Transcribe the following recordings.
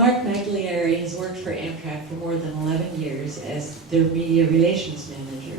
Marc Magliari has worked for Amtrak for more than 11 years as their media relations manager,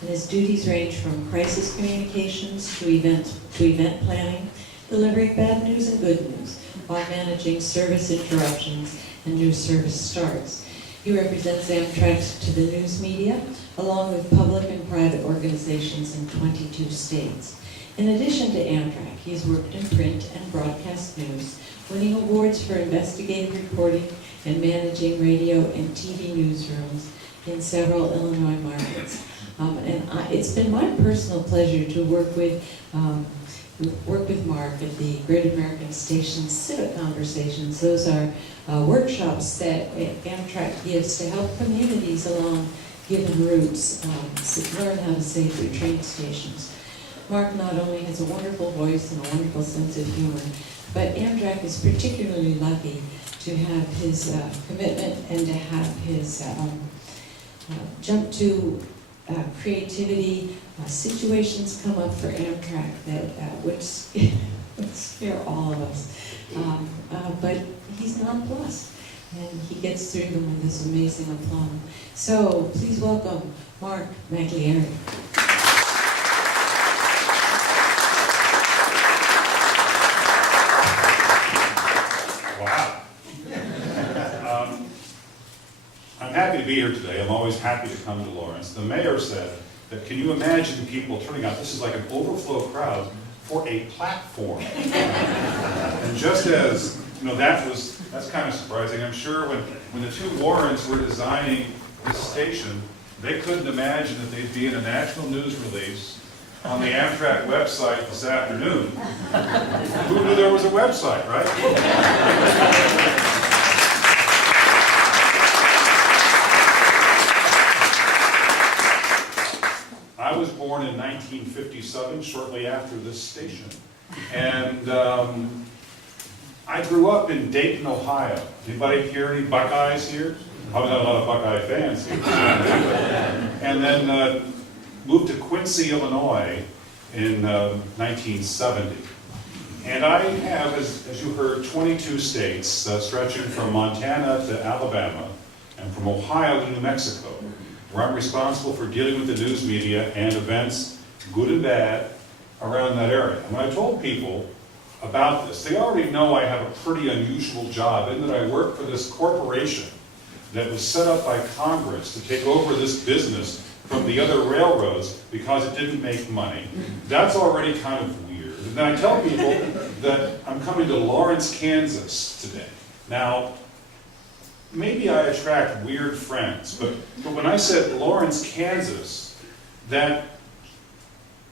and his duties range from crisis communications to event planning, delivering bad news and good news, while managing service interruptions and new service starts. He represents Amtrak to the news media, along with public and private organizations in 22 states. In addition to Amtrak, he's worked in print and broadcast news, winning awards for investigative reporting and managing radio and TV newsrooms in several Illinois markets. It's been my personal pleasure to work with Marc at the Great American Station Civic Conversations. Those are workshops that Amtrak gives to help communities along given routes learn how to save their train stations. Marc not only has a wonderful voice and a wonderful sense of humor, but Amtrak is particularly lucky to have his commitment and to have his jump to creativity. Situations come up for Amtrak that would scare all of us. But he's nonplussed, and he gets through them with this amazing aplomb. So please welcome Marc Magliari. I'm happy to be here today. I'm always happy to come to Lawrence. The mayor said that, can you imagine people turning out? This is like an overflow crowd for a platform. And just as, that's kind of surprising. I'm sure when the two Warrens were designing this station, they couldn't imagine that they'd be in a national news release on the Amtrak website this afternoon. Who knew there was a website, right? I was born in 1957, shortly after this station. And I grew up in Dayton, Ohio. Anybody here, any Buckeyes here? Probably not a lot of Buckeye fans here. And then moved to Quincy, Illinois in 1970. And I have, as you heard, 22 states stretching from Montana to Alabama and from Ohio to New Mexico, where I'm responsible for dealing with the news media and events, good and bad, around that area. And when I told people about this, they already know I have a pretty unusual job in that I work for this corporation that was set up by Congress to take over this business from the other railroads because it didn't make money. That's already kind of weird. And then I tell people that I'm coming to Lawrence, Kansas today. Now, maybe I attract weird friends, but when I said Lawrence, Kansas, that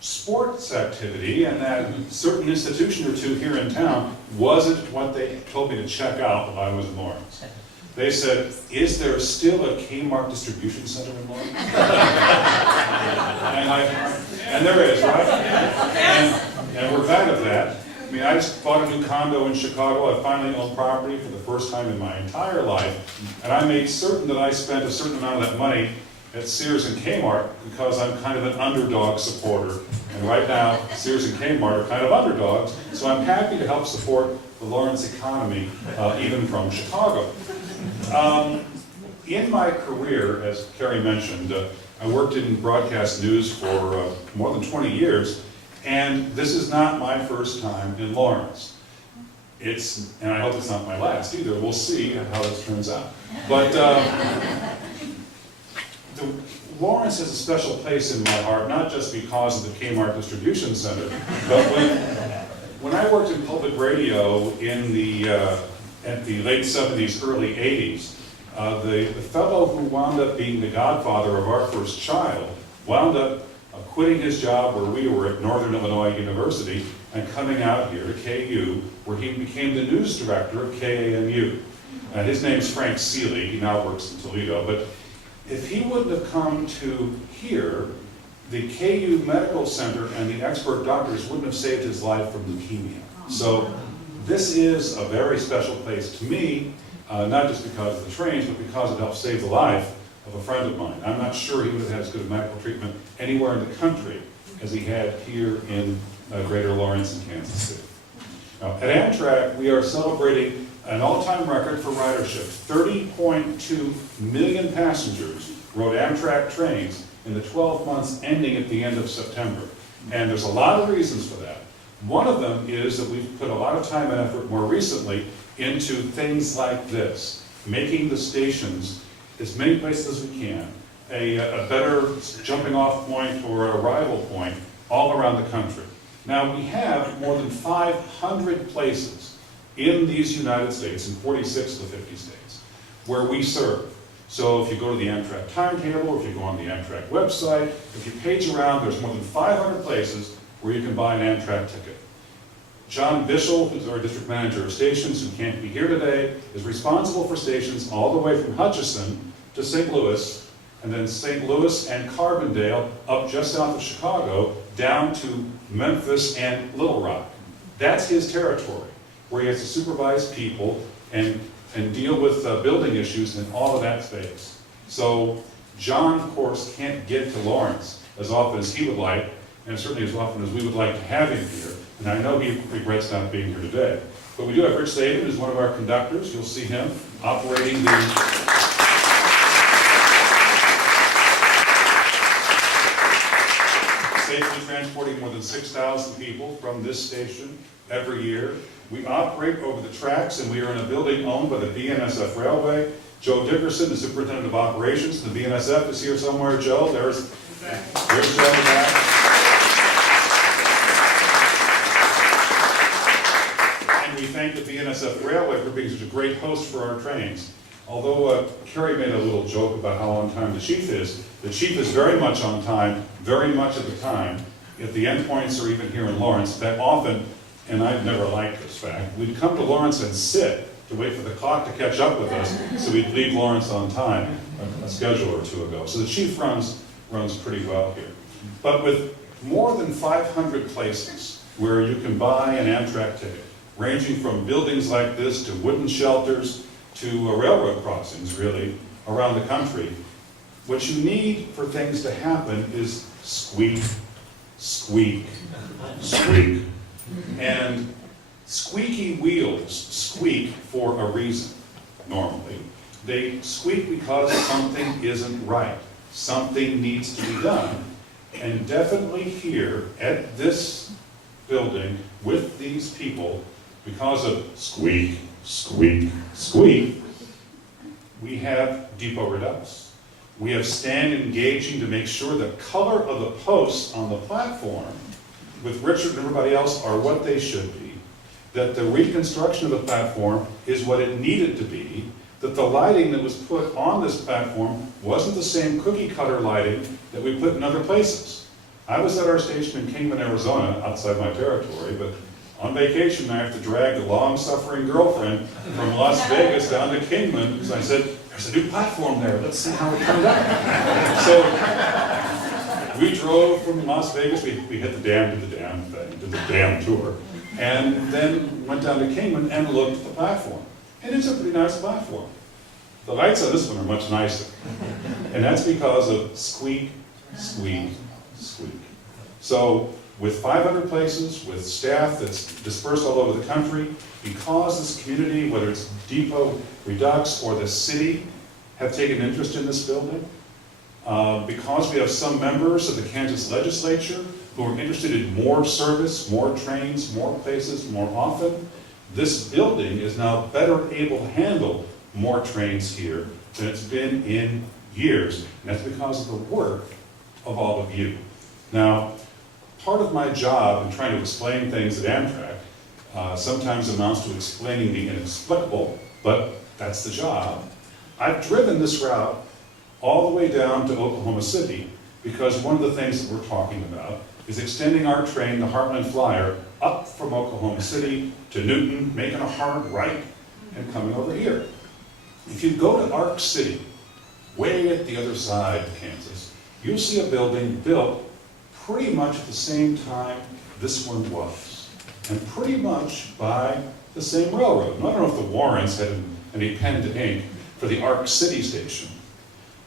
sports activity and that certain institution or two here in town wasn't what they told me to check out when I was in Lawrence. They said, is there still a Kmart distribution center in Lawrence? and there is, right? And we're glad of that. I mean, I just bought a new condo in Chicago. I finally own property for the first time in my entire life. And I made certain that I spent a certain amount of that money at Sears and Kmart because I'm kind of an underdog supporter. And right now, Sears and Kmart are kind of underdogs. So I'm happy to help support the Lawrence economy, even from Chicago. In my career, as Carrie mentioned, I worked in broadcast news for more than 20 years. And this is not my first time in Lawrence. And I hope it's not my last either. We'll see how this turns out. But Lawrence has a special place in my heart, not just because of the Kmart distribution center, but when I worked in public radio in at the late 70s, early 80s, the fellow who wound up being the godfather of our first child wound up quitting his job where we were at Northern Illinois University and coming out here to KU, where he became the news director of KAMU. His name's Frank Seeley. He now works in Toledo. But if he wouldn't have come to here, the KU Medical Center and the expert doctors wouldn't have saved his life from leukemia. So this is a very special place to me, not just because of the trains, but because it helped save the life of a friend of mine. I'm not sure he would have had as good a medical treatment anywhere in the country as he had here in Greater Lawrence in Kansas City. Now, at Amtrak, we are celebrating an all-time record for ridership. 30.2 million passengers rode Amtrak trains in the 12 months ending at the end of September. And there's a lot of reasons for that. One of them is that we've put a lot of time and effort more recently into things like this, making the stations, as many places as we can, a better jumping off point or arrival point all around the country. Now, we have more than 500 places in these United States, in 46 of the 50 states, where we serve. So if you go to the Amtrak timetable, if you go on the Amtrak website, if you page around, there's more than 500 places where you can buy an Amtrak ticket. John Bishel, who's our district manager of stations, who can't be here today, is responsible for stations all the way from Hutchinson to St. Louis, and then St. Louis and Carbondale, up just south of Chicago, down to Memphis and Little Rock. That's his territory, where he has to supervise people and deal with building issues in all of that space. So John, of course, can't get to Lawrence as often as he would like, and certainly as often as we would like to have him here. And I know he regrets not being here today. But we do have Rich Saban, who's one of our conductors. You'll see him operating the safely transporting more than 6,000 people from this station every year. We operate over the tracks, and we are in a building owned by the BNSF Railway. Joe Dickerson, the superintendent of operations, the BNSF is here somewhere. Joe, there's Joe in the back. And we thank the BNSF Railway for being such a great host for our trains. Although Kerry made a little joke about how on time the chief is very much on time, very much of the time. If the endpoints are even here in Lawrence, that often, and I've never liked this fact, we'd come to Lawrence and sit to wait for the clock to catch up with us, so we'd leave Lawrence on time, a schedule or two ago. So the chief runs pretty well here. But with more than 500 places where you can buy an Amtrak ticket, ranging from buildings like this to wooden shelters to railroad crossings, really, around the country, what you need for things to happen is squeak, squeak, squeak. And squeaky wheels squeak for a reason, normally. They squeak because something isn't right. Something needs to be done. And definitely here at this building with these people, because of squeak, squeak, squeak, we have depot redux. We have stand engaging to make sure the color of the posts on the platform with Richard and everybody else are what they should be, that the reconstruction of the platform is what it needed to be, that the lighting that was put on this platform wasn't the same cookie cutter lighting that we put in other places. I was at our station in Kingman, Arizona, outside my territory, but on vacation I have to drag the long-suffering girlfriend from Las Vegas down to Kingman because I said, there's a new platform there, let's see how it turned out. So we drove from Las Vegas, we hit the dam, did the damn thing, did the damn tour, and then went down to Kingman and looked at the platform. And it's a pretty nice platform. The lights on this one are much nicer. And that's because of squeak, squeak, squeak. So with 500 places, with staff that's dispersed all over the country, because this community, whether it's Depot, Redux, or the city, have taken interest in this building, because we have some members of the Kansas legislature who are interested in more service, more trains, more places, more often, this building is now better able to handle more trains here than it's been in years. And that's because of the work of all of you. Now, part of my job in trying to explain things at Amtrak sometimes amounts to explaining the inexplicable, but that's the job. I've driven this route all the way down to Oklahoma City because one of the things that we're talking about is extending our train, the Heartland Flyer, up from Oklahoma City to Newton, making a hard right, and coming over here. If you go to Ark City, way at the other side of Kansas, you'll see a building built pretty much at the same time this one was, and pretty much by the same railroad. Now, I don't know if the Warrens had any pen to ink for the Ark City station,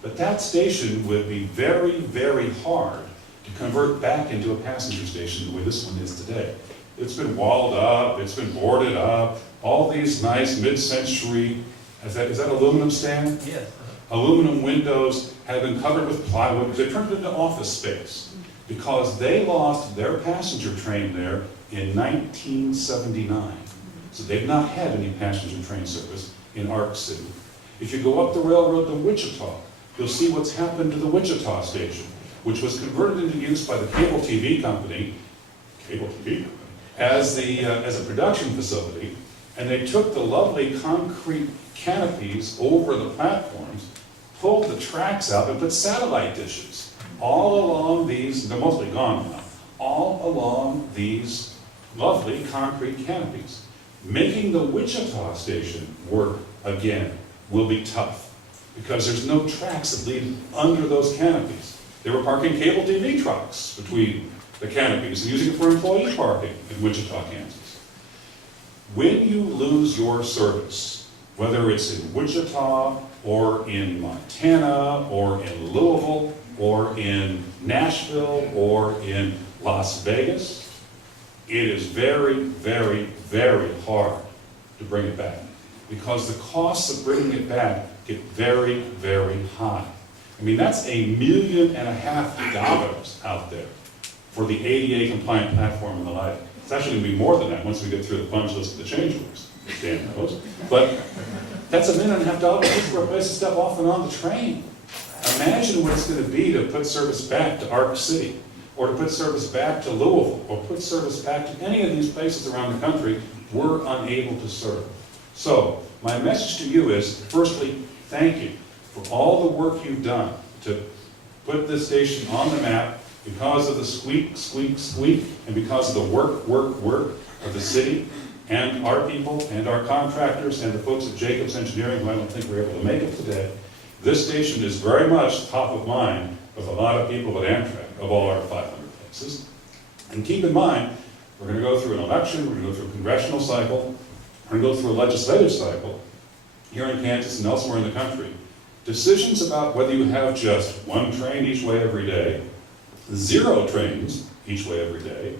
but that station would be very, very hard to convert back into a passenger station the way this one is today. It's been walled up, it's been boarded up, all these nice mid-century, is that aluminum, Stan? Yes. Aluminum windows have been covered with plywood. They turned it into office space because they lost their passenger train there in 1979. So they've not had any passenger train service in Arc City. If you go up the railroad to Wichita, you'll see what's happened to the Wichita station, which was converted into use by the cable TV company, as a production facility, and they took the lovely concrete canopies over the platforms, pulled the tracks out, and put satellite dishes all along these, they're mostly gone now, all along these lovely concrete canopies. Making the Wichita station work again will be tough, because there's no tracks that lead under those canopies. They were parking cable TV trucks between the canopies and using it for employee parking in Wichita, Kansas. When you lose your service, whether it's in Wichita or in Montana or in Louisville or in Nashville or in Las Vegas, it is very, very, very hard to bring it back, because the costs of bringing it back get very, very high. I mean, that's $1.5 million out there for the ADA compliant platform and the like. It's actually going to be more than that once we get through the punch list of the change orders, as Dan knows. But that's $1.5 million just for a place to step off and on the train. Imagine what it's going to be to put service back to Arc City, or to put service back to Louisville, or put service back to any of these places around the country we're unable to serve. So, my message to you is, firstly, thank you for all the work you've done to put this station on the map because of the squeak, squeak, squeak, and because of the work of the city and our people and our contractors and the folks at Jacobs Engineering, who I don't think were able to make it today. This station is very much top of mind with a lot of people at Amtrak, of all our 500 places. And keep in mind, we're going to go through an election, we're going to go through a congressional cycle, we're going to go through a legislative cycle here in Kansas and elsewhere in the country. Decisions about whether you have just one train each way every day, 0 trains each way every day,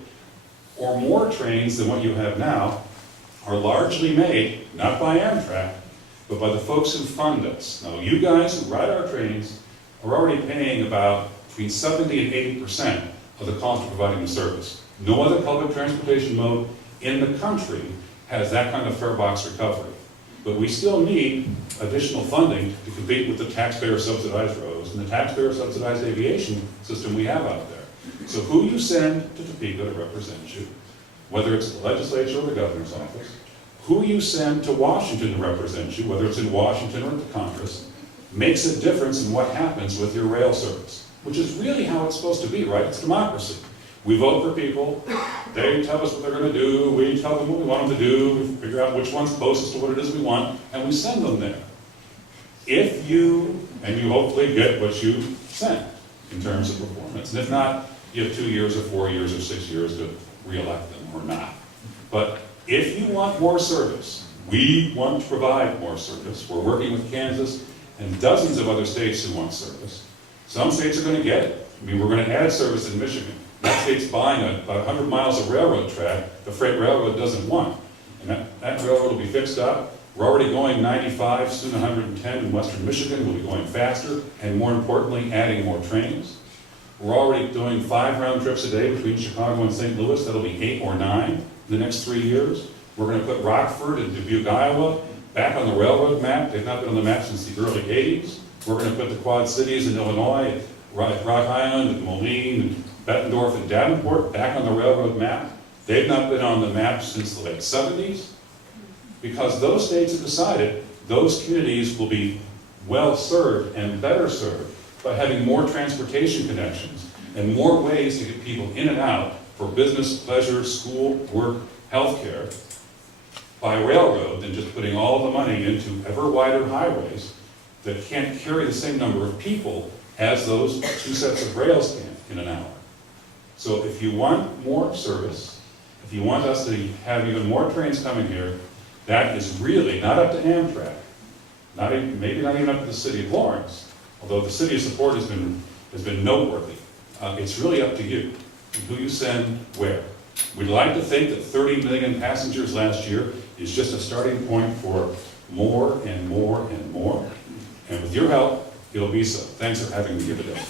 or more trains than what you have now, are largely made, not by Amtrak, but by the folks who fund us. Now, you guys who ride our trains are already paying about between 70 and 80% of the cost of providing the service. No other public transportation mode in the country has that kind of fare box recovery. But we still need additional funding to compete with the taxpayer-subsidized roads and the taxpayer-subsidized aviation system we have out there. So who you send to Topeka to represent you, whether it's the legislature or the governor's office, who you send to Washington to represent you, whether it's in Washington or at the Congress, makes a difference in what happens with your rail service, which is really how it's supposed to be, right? It's democracy. We vote for people, they tell us what they're going to do, we tell them what we want them to do, we figure out which one's closest to what it is we want, and we send them there. If you, and you hopefully get what you sent in terms of performance, and if not, you have 2 years or 4 years or 6 years to re-elect them or not. But if you want more service, we want to provide more service. We're working with Kansas and dozens of other states who want service. Some states are going to get it. I mean, we're going to add service in Michigan. That state's buying about 100 miles of railroad track the freight railroad doesn't want. And that railroad will be fixed up. We're already going 95, soon 110 in western Michigan. We'll be going faster and, more importantly, adding more trains. We're already doing 5 round trips a day between Chicago and St. Louis. That'll be 8 or 9 in the next 3 years. We're going to put Rockford and Dubuque, Iowa back on the railroad map. They've not been on the map since the early 80s. We're going to put the Quad Cities in Illinois, Rock Island and Moline and Bettendorf and Davenport back on the railroad map. They've not been on the map since the late 70s, because those states have decided those communities will be well served and better served by having more transportation connections and more ways to get people in and out for business, pleasure, school, work, healthcare by railroad than just putting all the money into ever wider highways that can't carry the same number of people as those 2 sets of rails can in an hour. So if you want more service, if you want us to have even more trains coming here, that is really not up to Amtrak, maybe not even up to the city of Lawrence, although the city's support has been noteworthy. It's really up to you, and who you send where. We'd like to think that 30 million passengers last year is just a starting point for more and more and more. And with your help, it'll be so. Thanks for having me here today.